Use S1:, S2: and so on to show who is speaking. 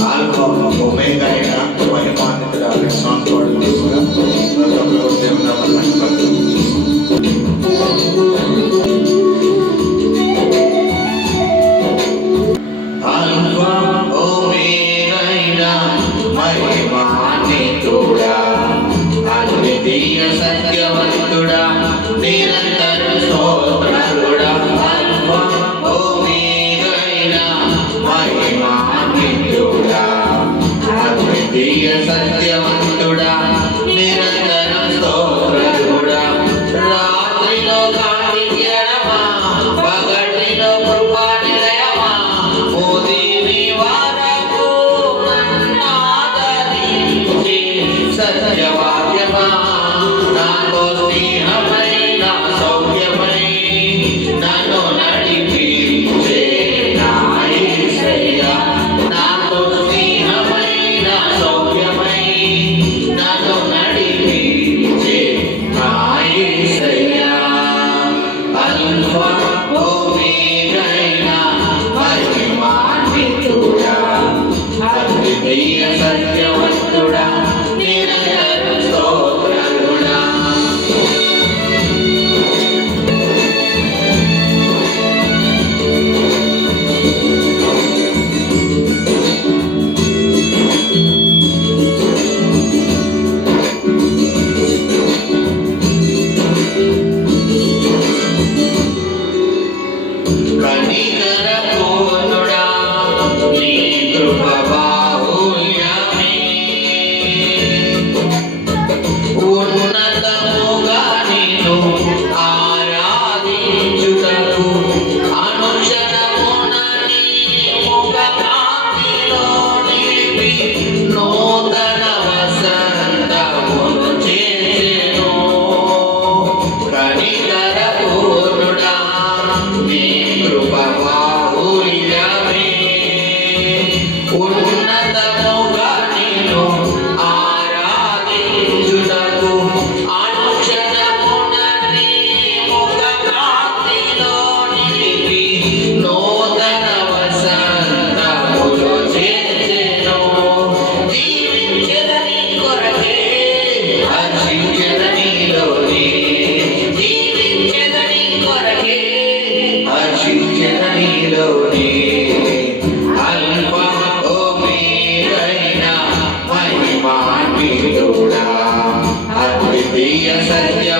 S1: Alfa, Omega, Krupa Satya